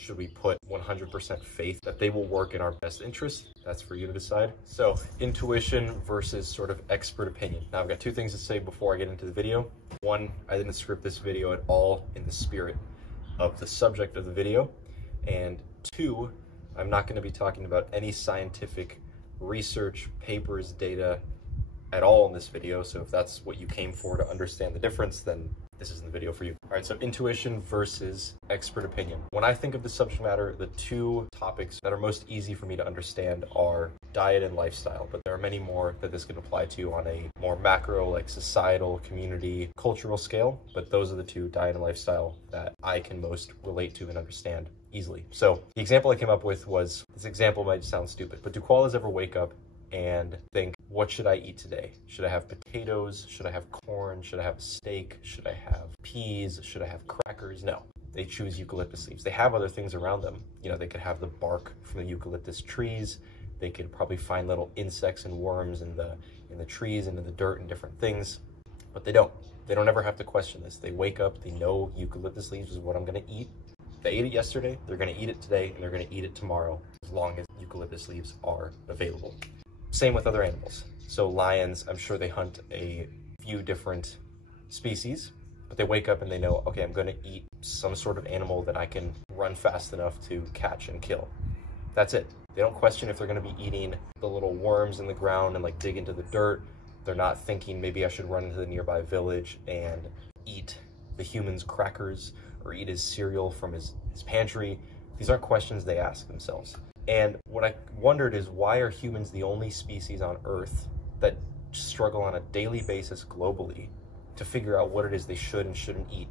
should we put 100% faith that they will work in our best interest? That's for you to decide. So intuition versus sort of expert opinion. Now I've got two things to say before I get into the video. One, I didn't script this video at all in the spirit of the subject of the video. And two, I'm not going to be talking about any scientific research, papers, data at all in this video. So if that's what you came for to understand the difference, then this isn't the video for you. All right, so intuition versus expert opinion. When I think of the subject matter, the two topics that are most easy for me to understand are diet and lifestyle, but there are many more that this can apply to on a more macro, like societal, community, cultural scale. But those are the two, diet and lifestyle, that I can most relate to and understand easily. So the example I came up with was, this example might sound stupid, but do koalas ever wake up and think, what should I eat today? Should I have potatoes? Should I have corn? Should I have a steak? Should I have peas? Should I have crackers? No, they choose eucalyptus leaves. They have other things around them. You know, they could have the bark from the eucalyptus trees. They could probably find little insects and worms in the trees and in the dirt and different things, but they don't. They don't ever have to question this. They wake up, they know eucalyptus leaves is what I'm gonna eat. They ate it yesterday, they're gonna eat it today, and they're gonna eat it tomorrow, as long as eucalyptus leaves are available. Same with other animals. So lions, I'm sure they hunt a few different species, but they wake up and they know, okay, I'm gonna eat some sort of animal that I can run fast enough to catch and kill. That's it. They don't question if they're gonna be eating the little worms in the ground and like dig into the dirt. They're not thinking maybe I should run into the nearby village and eat the human's crackers or eat his cereal from his pantry. These aren't questions they ask themselves. And what I wondered is, why are humans the only species on Earth that struggle on a daily basis globally to figure out what it is they should and shouldn't eat,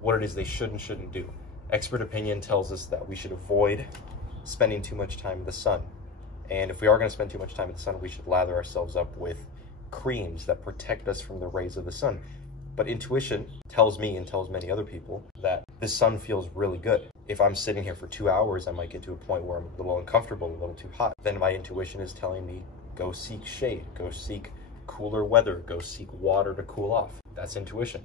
what it is they should and shouldn't do? Expert opinion tells us that we should avoid spending too much time in the sun. And if we are going to spend too much time in the sun, we should lather ourselves up with creams that protect us from the rays of the sun. But intuition tells me, and tells many other people, that the sun feels really good. If I'm sitting here for 2 hours, I might get to a point where I'm a little uncomfortable, a little too hot. Then my intuition is telling me, go seek shade, go seek cooler weather, go seek water to cool off. That's intuition.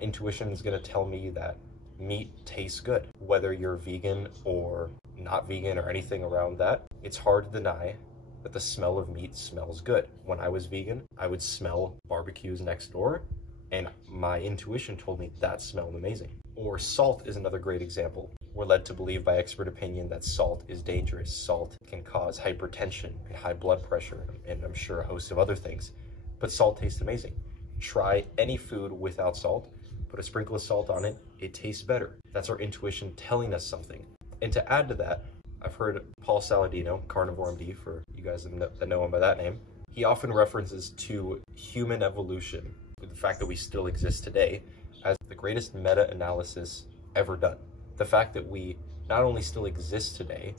Intuition is going to tell me that meat tastes good. Whether you're vegan or not vegan or anything around that, it's hard to deny that the smell of meat smells good. When I was vegan, I would smell barbecues next door, and my intuition told me that smelled amazing. Or salt is another great example. We're led to believe by expert opinion that salt is dangerous. Salt can cause hypertension and high blood pressure, and I'm sure a host of other things. But salt tastes amazing. Try any food without salt, put a sprinkle of salt on it, it tastes better. That's our intuition telling us something. And to add to that, I've heard Paul Saladino, Carnivore MD, for you guys that know him by that name, he often references to human evolution, the fact that we still exist today, as the greatest meta-analysis ever done. The fact that we not only still exist today,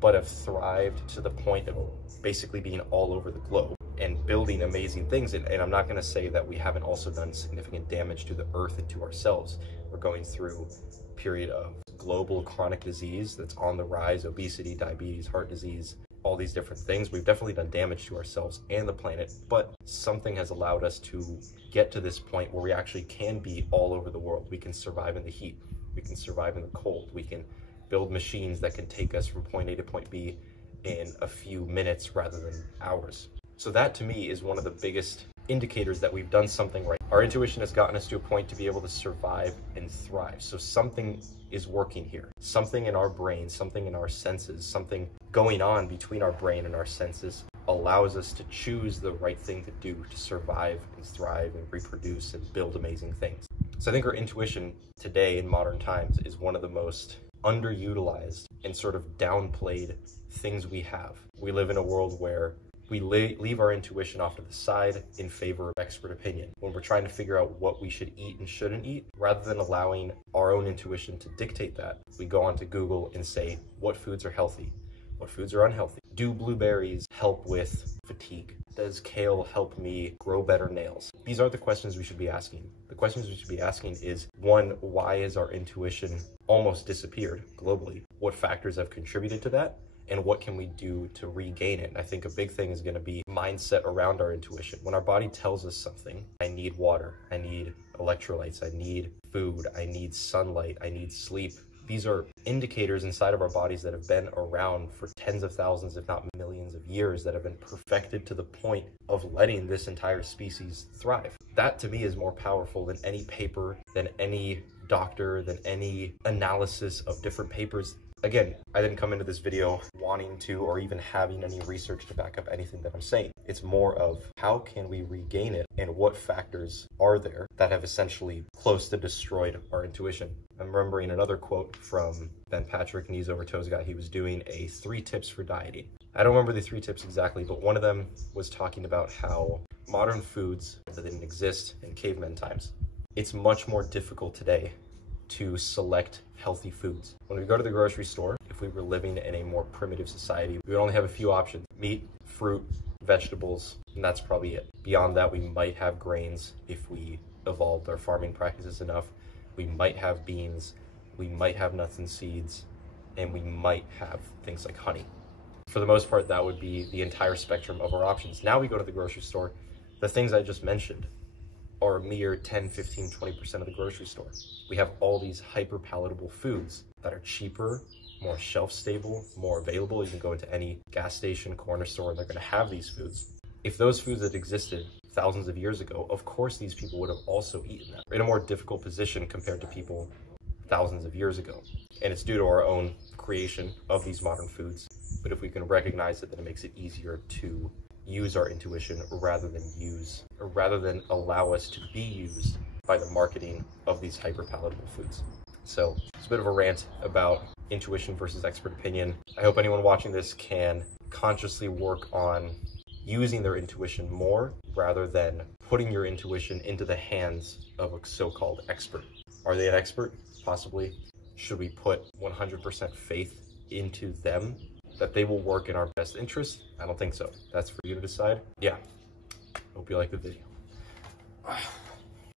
but have thrived to the point of basically being all over the globe and building amazing things. And I'm not gonna say that we haven't also done significant damage to the earth and to ourselves. We're going through a period of global chronic disease that's on the rise, obesity, diabetes, heart disease, all these different things. We've definitely done damage to ourselves and the planet, but something has allowed us to get to this point where we actually can be all over the world. We can survive in the heat. We can survive in the cold. We can build machines that can take us from point A to point B in a few minutes rather than hours. So that to me is one of the biggest indicators that we've done something right. Our intuition has gotten us to a point to be able to survive and thrive. So something is working here. Something in our brain, something in our senses, something going on between our brain and our senses allows us to choose the right thing to do to survive and thrive and reproduce and build amazing things. So I think our intuition today in modern times is one of the most underutilized and sort of downplayed things we have. We live in a world where we leave our intuition off to the side in favor of expert opinion. When we're trying to figure out what we should eat and shouldn't eat, rather than allowing our own intuition to dictate that, we go onto Google and say, what foods are healthy? What foods are unhealthy? Do blueberries help with fatigue? Does kale help me grow better nails? These aren't the questions we should be asking. The questions we should be asking is, one, why has our intuition almost disappeared globally? What factors have contributed to that? And what can we do to regain it? And I think a big thing is going to be mindset around our intuition. When our body tells us something, I need water, I need electrolytes, I need food, I need sunlight, I need sleep, These are indicators inside of our bodies that have been around for tens of thousands, if not millions of years, that have been perfected to the point of letting this entire species thrive. That to me is more powerful than any paper, than any doctor, than any analysis of different papers. Again, I didn't come into this video wanting to or even having any research to back up anything that I'm saying. It's more of how can we regain it and what factors are there that have essentially close to destroyed our intuition. I'm remembering another quote from Ben Patrick, Knees Over Toes guy. He was doing a 3 tips for dieting. I don't remember the 3 tips exactly, but one of them was talking about how modern foods that didn't exist in caveman times. It's much more difficult today to select healthy foods. When we go to the grocery store, if we were living in a more primitive society, we would only have a few options: meat, fruit, vegetables, and that's probably it. Beyond that, we might have grains if we evolved our farming practices enough. We might have beans, we might have nuts and seeds, and we might have things like honey. For the most part, that would be the entire spectrum of our options. Now we go to the grocery store, the things I just mentioned are a mere 10, 15, 20% of the grocery store. We have all these hyper palatable foods that are cheaper, more shelf stable, more available. You can go into any gas station, corner store, and they're gonna have these foods. If those foods had existed thousands of years ago, of course these people would have also eaten them. We're in a more difficult position compared to people thousands of years ago. And it's due to our own creation of these modern foods. But if we can recognize it, then it makes it easier to use our intuition rather than allow us to be used by the marketing of these hyper palatable foods. So it's a bit of a rant about intuition versus expert opinion. I hope anyone watching this can consciously work on using their intuition more rather than putting your intuition into the hands of a so-called expert. Are they an expert? Possibly. Should we put 100% faith into them that they will work in our best interest? I don't think so. That's for you to decide. Yeah. Hope you like the video.